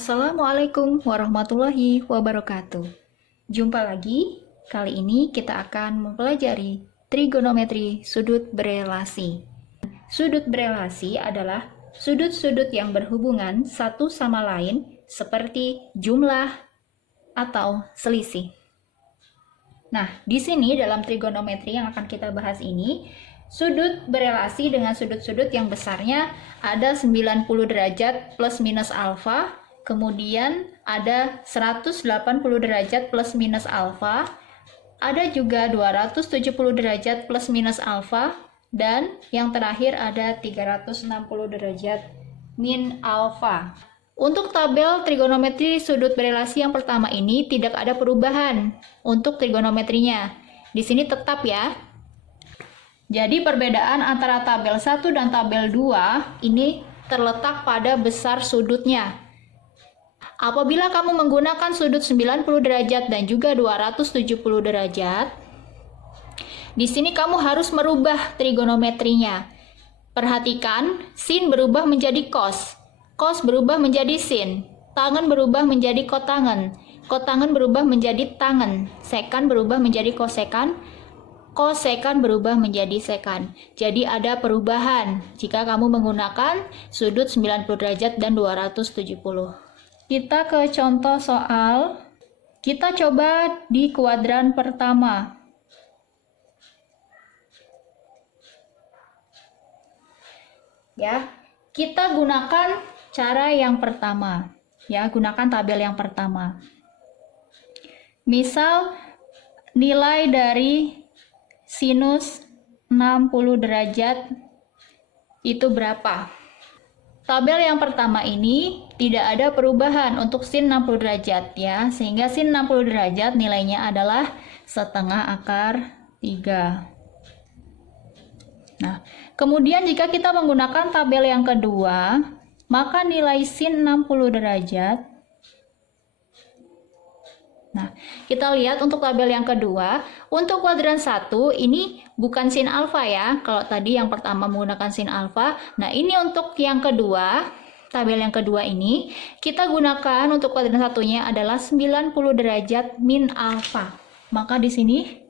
Assalamualaikum warahmatullahi wabarakatuh. Jumpa lagi. Kali ini kita akan mempelajari trigonometri sudut berelasi. Sudut berelasi adalah sudut-sudut yang berhubungan satu sama lain seperti jumlah atau selisih. Nah, di sini dalam trigonometri yang akan kita bahas ini, sudut berelasi dengan sudut-sudut yang besarnya ada 90 derajat plus minus alfa, kemudian ada 180 derajat plus minus alfa, ada juga 270 derajat plus minus alfa, dan yang terakhir ada 360 derajat min alfa. Untuk tabel trigonometri sudut berelasi yang pertama ini tidak ada perubahan untuk trigonometrinya. Di sini tetap ya. Jadi perbedaan antara tabel 1 dan tabel 2 ini terletak pada besar sudutnya. Apabila kamu menggunakan sudut 90 derajat dan juga 270 derajat, di sini kamu harus merubah trigonometrinya. Perhatikan, sin berubah menjadi cos, cos berubah menjadi sin, tangen berubah menjadi kotangen, kotangen berubah menjadi tangen, sekan berubah menjadi kosekan, kosekan berubah menjadi sekan. Jadi ada perubahan jika kamu menggunakan sudut 90 derajat dan 270. Kita ke contoh soal. Kita coba di kuadran pertama. Ya, kita gunakan cara yang pertama. Ya, gunakan tabel yang pertama. Misal nilai dari sinus 60 derajat itu berapa? Tabel yang pertama ini tidak ada perubahan untuk sin 60 derajat ya, sehingga sin 60 derajat nilainya adalah setengah akar 3. Nah, kemudian jika kita menggunakan tabel yang kedua, maka nilai sin 60 derajat. Nah, kita lihat untuk tabel yang kedua, untuk kuadran 1 ini bukan sin alfa ya. Kalau tadi yang pertama menggunakan sin alfa, nah ini untuk yang kedua, tabel yang kedua ini, kita gunakan untuk kuadran satunya adalah 90 derajat min alfa. Maka di sini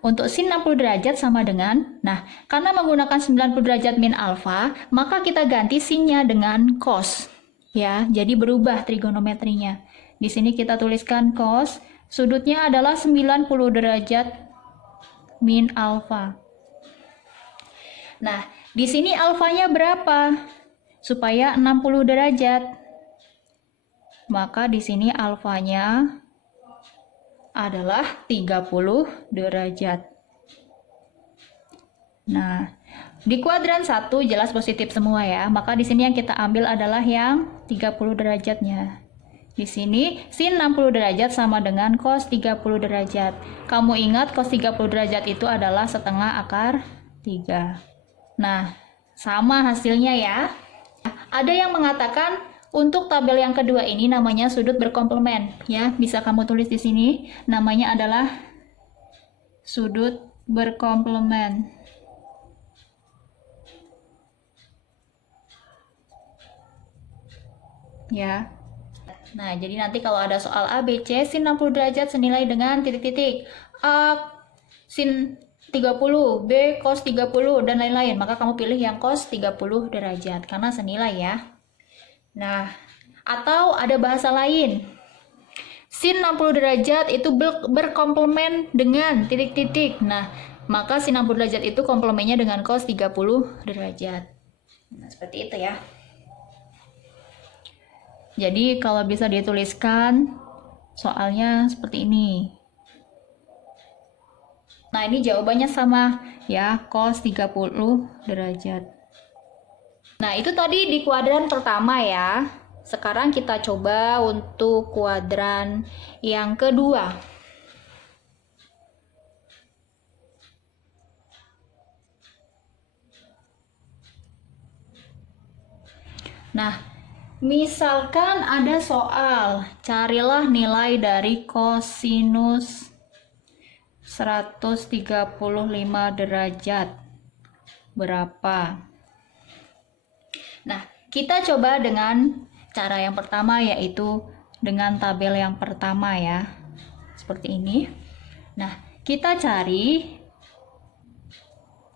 untuk sin 60 derajat sama dengan, nah karena menggunakan 90 derajat min alfa, maka kita ganti sinnya dengan cos. Ya, jadi berubah trigonometrinya. Di sini kita tuliskan cos, sudutnya adalah 90 derajat min alfa. Nah, di sini alfanya berapa? Supaya 60 derajat. Maka di sini alfanya adalah 30 derajat. Nah, di kuadran 1 jelas positif semua ya. Maka di sini yang kita ambil adalah yang 30 derajatnya. Di sini sin 60 derajat sama dengan cos 30 derajat. Kamu ingat cos 30 derajat itu adalah setengah akar 3. Nah, sama hasilnya ya. Ada yang mengatakan untuk tabel yang kedua ini namanya sudut berkomplemen ya. Bisa kamu tulis di sini, namanya adalah sudut berkomplemen. Ya. Nah, jadi nanti kalau ada soal A, B, C, sin 60 derajat senilai dengan titik-titik. A, sin 30, B, cos 30, dan lain-lain. Maka kamu pilih yang cos 30 derajat, karena senilai ya. Nah, atau ada bahasa lain. Sin 60 derajat itu berkomplemen dengan titik-titik. Nah, maka sin 60 derajat itu komplemennya dengan cos 30 derajat. Nah, seperti itu ya. Jadi kalau bisa dituliskan soalnya seperti ini. Nah, ini jawabannya sama ya, cos 30 derajat. Nah, itu tadi di kuadran pertama ya. Sekarang kita coba untuk kuadran yang kedua. Nah, misalkan ada soal, carilah nilai dari kosinus 135 derajat. Berapa? Nah, kita coba dengan Cara yang pertama yaitu dengan tabel yang pertama ya. Seperti ini. Nah, kita cari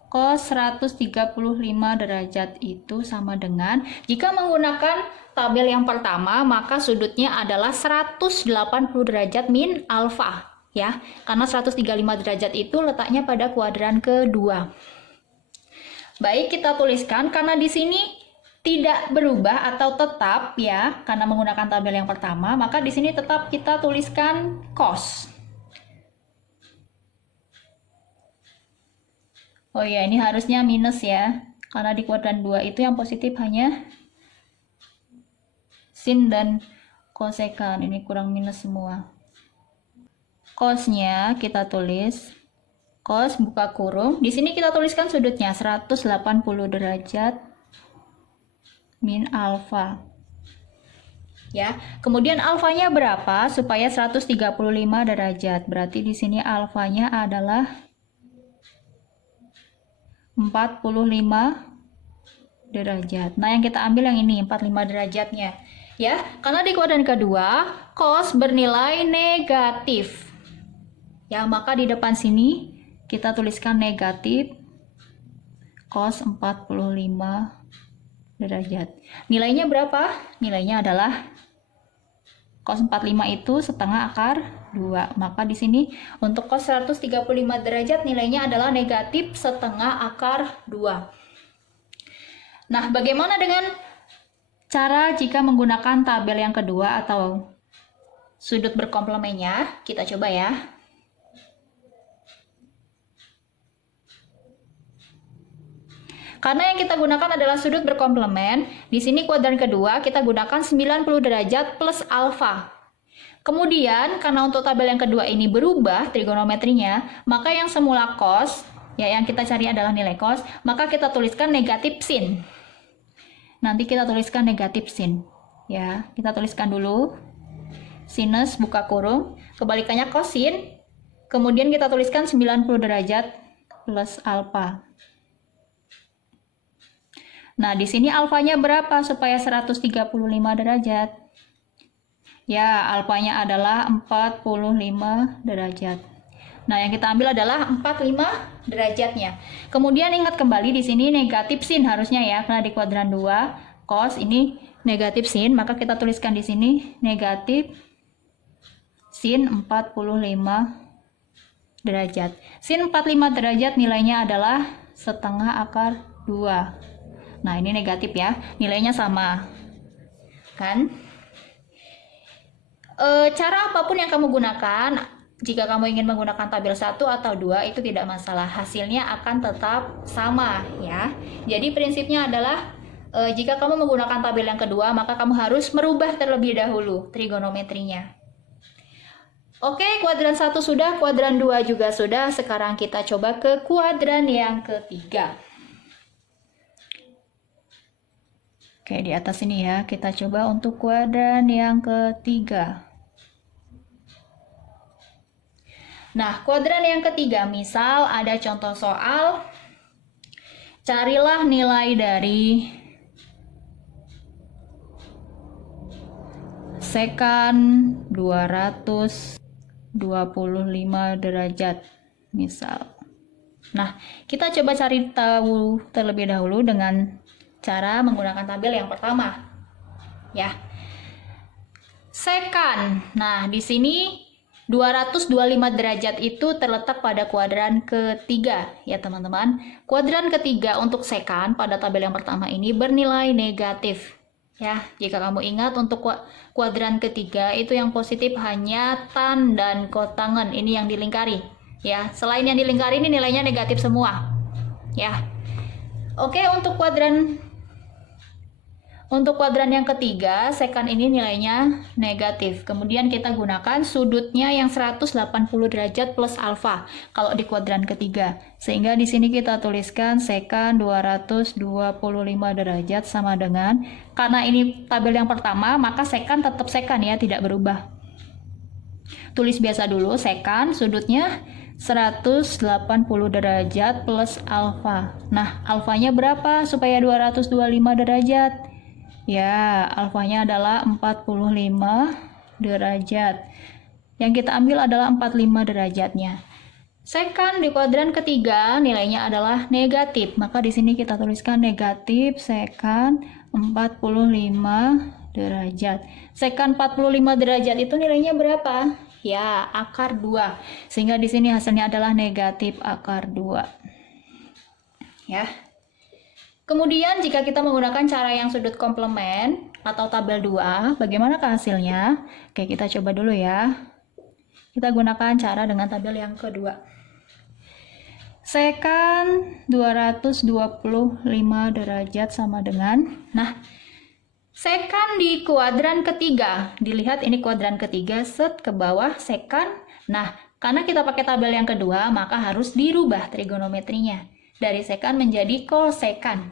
cos 135 derajat itu sama dengan, jika menggunakan tabel yang pertama, maka sudutnya adalah 180 derajat min alfa, ya. Karena 135 derajat itu letaknya pada kuadran kedua. Baik, kita tuliskan karena di sini tidak berubah atau tetap ya, karena menggunakan tabel yang pertama, maka di sini tetap kita tuliskan cos. Oh ya, ini harusnya minus ya. Karena di kuadran 2 itu yang positif hanya sin dan kosekan. Ini kurang minus semua. Cosnya kita tulis cos buka kurung. Di sini kita tuliskan sudutnya 180 derajat min alfa. Ya, kemudian alfanya berapa supaya 135 derajat? Berarti di sini alfanya adalah 45 derajat. Nah, yang kita ambil yang ini 45 derajatnya. Ya, karena di kuadran kedua cos bernilai negatif. Ya, maka di depan sini kita tuliskan negatif cos 45 derajat. Nilainya berapa? Nilainya adalah cos 45 itu setengah akar 2. Maka di sini untuk cos 135 derajat nilainya adalah negatif setengah akar 2. Nah, bagaimana dengan cara jika menggunakan tabel yang kedua atau sudut berkomplemennya? Kita coba ya. Karena yang kita gunakan adalah sudut berkomplemen, di sini kuadran kedua kita gunakan 90 derajat plus alfa. Kemudian, karena untuk tabel yang kedua ini berubah trigonometrinya, maka yang semula cos, ya yang kita cari adalah nilai cos, maka kita tuliskan negatif sin. Nanti kita tuliskan negatif sin. Ya, kita tuliskan dulu. Sinus buka kurung, kebalikannya kosin. Kemudian kita tuliskan 90 derajat plus alfa. Nah, di sini alfanya berapa supaya 135 derajat? Ya, alfanya adalah 45 derajat. Nah, yang kita ambil adalah 45 derajatnya. Kemudian ingat kembali di sini negatif sin harusnya ya, karena di kuadran 2 cos ini negatif sin, maka kita tuliskan di sini negatif sin 45 derajat. Sin 45 derajat nilainya adalah setengah akar 2. Nah, ini negatif ya, nilainya sama. Kan? Cara apapun yang kamu gunakan, jika kamu ingin menggunakan tabel 1 atau 2, itu tidak masalah. Hasilnya akan tetap sama ya. Jadi prinsipnya adalah, jika kamu menggunakan tabel yang kedua, maka kamu harus merubah terlebih dahulu trigonometrinya. Oke, kuadran 1 sudah, kuadran 2 juga sudah. Sekarang kita coba ke kuadran yang ketiga. Oke, di atas ini ya, kita coba untuk kuadran yang ketiga. Nah, kuadran yang ketiga, misal ada contoh soal, carilah nilai dari sekan 225 derajat, misal. Nah, kita coba cari tahu terlebih dahulu dengan cara menggunakan tabel yang pertama. Ya. Sekan. Nah, di sini 225 derajat itu terletak pada kuadran ketiga, ya teman-teman. Kuadran ketiga untuk sekan pada tabel yang pertama ini bernilai negatif. Ya, jika kamu ingat untuk kuadran ketiga itu yang positif hanya tan dan kotangen, ini yang dilingkari. Ya, selain yang dilingkari ini nilainya negatif semua. Ya. Oke, untuk kuadran yang ketiga, sekan ini nilainya negatif. Kemudian kita gunakan sudutnya yang 180 derajat plus alfa kalau di kuadran ketiga. Sehingga di sini kita tuliskan sekan 225 derajat sama dengan, karena ini tabel yang pertama, maka sekan tetap sekan ya, tidak berubah. Tulis biasa dulu, sekan sudutnya 180 derajat plus alfa. Nah, alfanya berapa supaya 225 derajat? Ya, alfanya adalah 45 derajat. Yang kita ambil adalah 45 derajatnya. Sekan di kuadran ketiga nilainya adalah negatif. Maka di sini kita tuliskan negatif sekan 45 derajat. Sekan 45 derajat itu nilainya berapa? Ya, akar 2. Sehingga di sini hasilnya adalah negatif akar 2. Ya. Kemudian jika kita menggunakan cara yang sudut komplement atau tabel 2, bagaimanakah hasilnya? Oke, kita coba dulu ya. Kita gunakan cara dengan tabel yang kedua. Sekan 225 derajat sama dengan, sekan di kuadran ketiga. Dilihat ini kuadran ketiga, set ke bawah sekan. Nah, karena kita pakai tabel yang kedua, maka harus dirubah trigonometrinya. Dari sekan menjadi kosekan.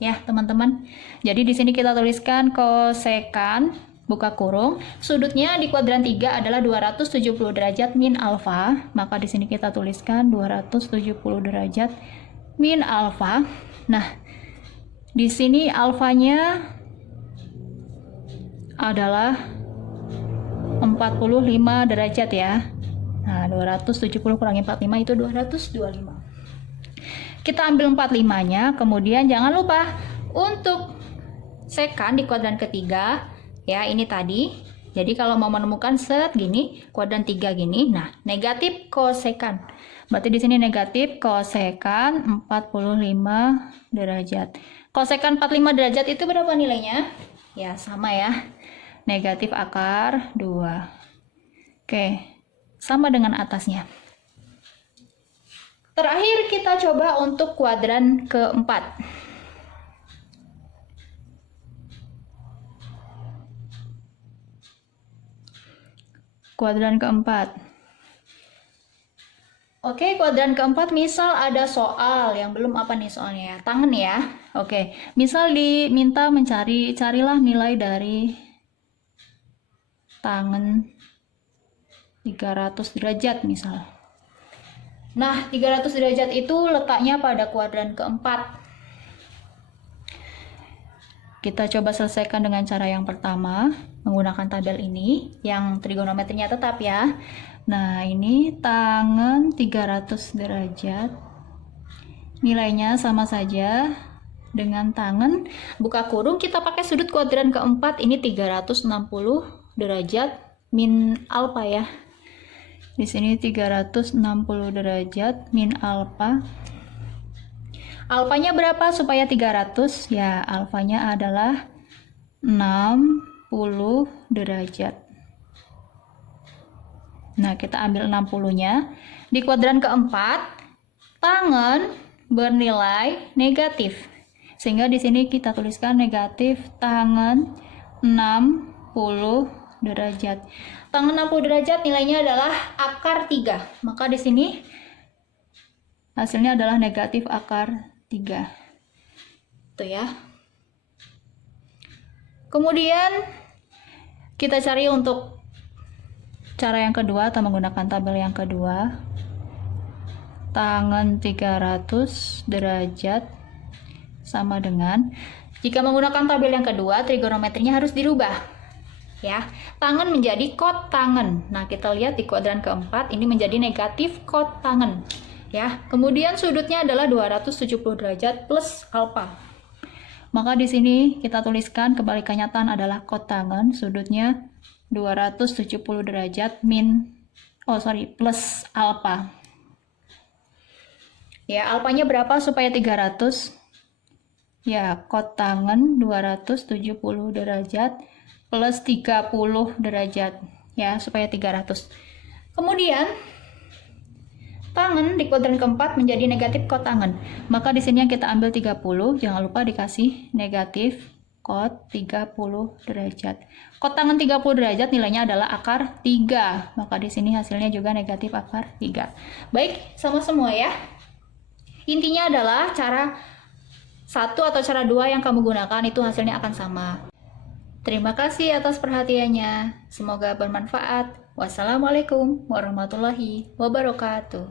Ya, teman-teman. Jadi di sini kita tuliskan kosekan, buka kurung, sudutnya di kuadran 3 adalah 270 derajat min alfa, maka di sini kita tuliskan 270 derajat min alfa. Nah, di sini alfanya adalah 45 derajat ya. Nah, 270 kurangi 45 itu 225. Kita ambil 45-nya, kemudian jangan lupa untuk sekan di kuadran ketiga, ya ini tadi. Jadi kalau mau menemukan set gini, kuadran 3 gini, nah negatif kosekan. Berarti di sini negatif kosekan 45 derajat. Kosekan 45 derajat itu berapa nilainya? Ya sama ya, negatif akar 2. Oke, sama dengan atasnya. Terakhir kita coba untuk kuadran keempat. Kuadran keempat. Oke, kuadran keempat misal ada soal yang belum apa nih soalnya? Tangan ya. Oke, misal diminta carilah nilai dari tangan 300 derajat misal. Nah, 300 derajat itu letaknya pada kuadran keempat. Kita coba selesaikan dengan cara yang pertama, menggunakan tabel ini, yang trigonometrinya tetap ya. Nah, ini tangan 300 derajat. Nilainya sama saja dengan tangan, buka kurung, kita pakai sudut kuadran keempat, ini 360 derajat min alfa ya. Di sini 360 derajat min alfa. Alfanya berapa supaya 300? Ya, alfanya adalah 60 derajat. Nah, kita ambil 60-nya. Di kuadran keempat, tangan bernilai negatif. Sehingga di sini kita tuliskan negatif tangan 60 derajat. Tangan 60 derajat nilainya adalah akar 3. Maka di sini hasilnya adalah negatif akar 3. Tuh ya. Kemudian kita cari untuk cara yang kedua atau menggunakan tabel yang kedua. Tangan 300 derajat sama dengan, jika menggunakan tabel yang kedua, trigonometrinya harus dirubah. Ya, tangan menjadi kot tangan. Nah, kita lihat di kuadran keempat ini menjadi negatif kot tangan. Ya, kemudian sudutnya adalah 270 derajat plus alfa. Maka di sini kita tuliskan kebalikannya tan adalah kot tangan, sudutnya 270 derajat plus alfa. Ya, alfanya berapa supaya 300? Ya, kot tangan 270 derajat plus 30 derajat ya, supaya 300. Kemudian tangan di kuadran keempat menjadi negatif kot tangan. Maka di sini yang kita ambil 30, jangan lupa dikasih negatif kot 30 derajat. Kot tangan 30 derajat nilainya adalah akar 3. Maka di sini hasilnya juga negatif akar 3. Baik, sama semua ya. Intinya adalah cara 1 atau cara 2 yang kamu gunakan itu hasilnya akan sama. Terima kasih atas perhatiannya. Semoga bermanfaat. Wassalamualaikum warahmatullahi wabarakatuh.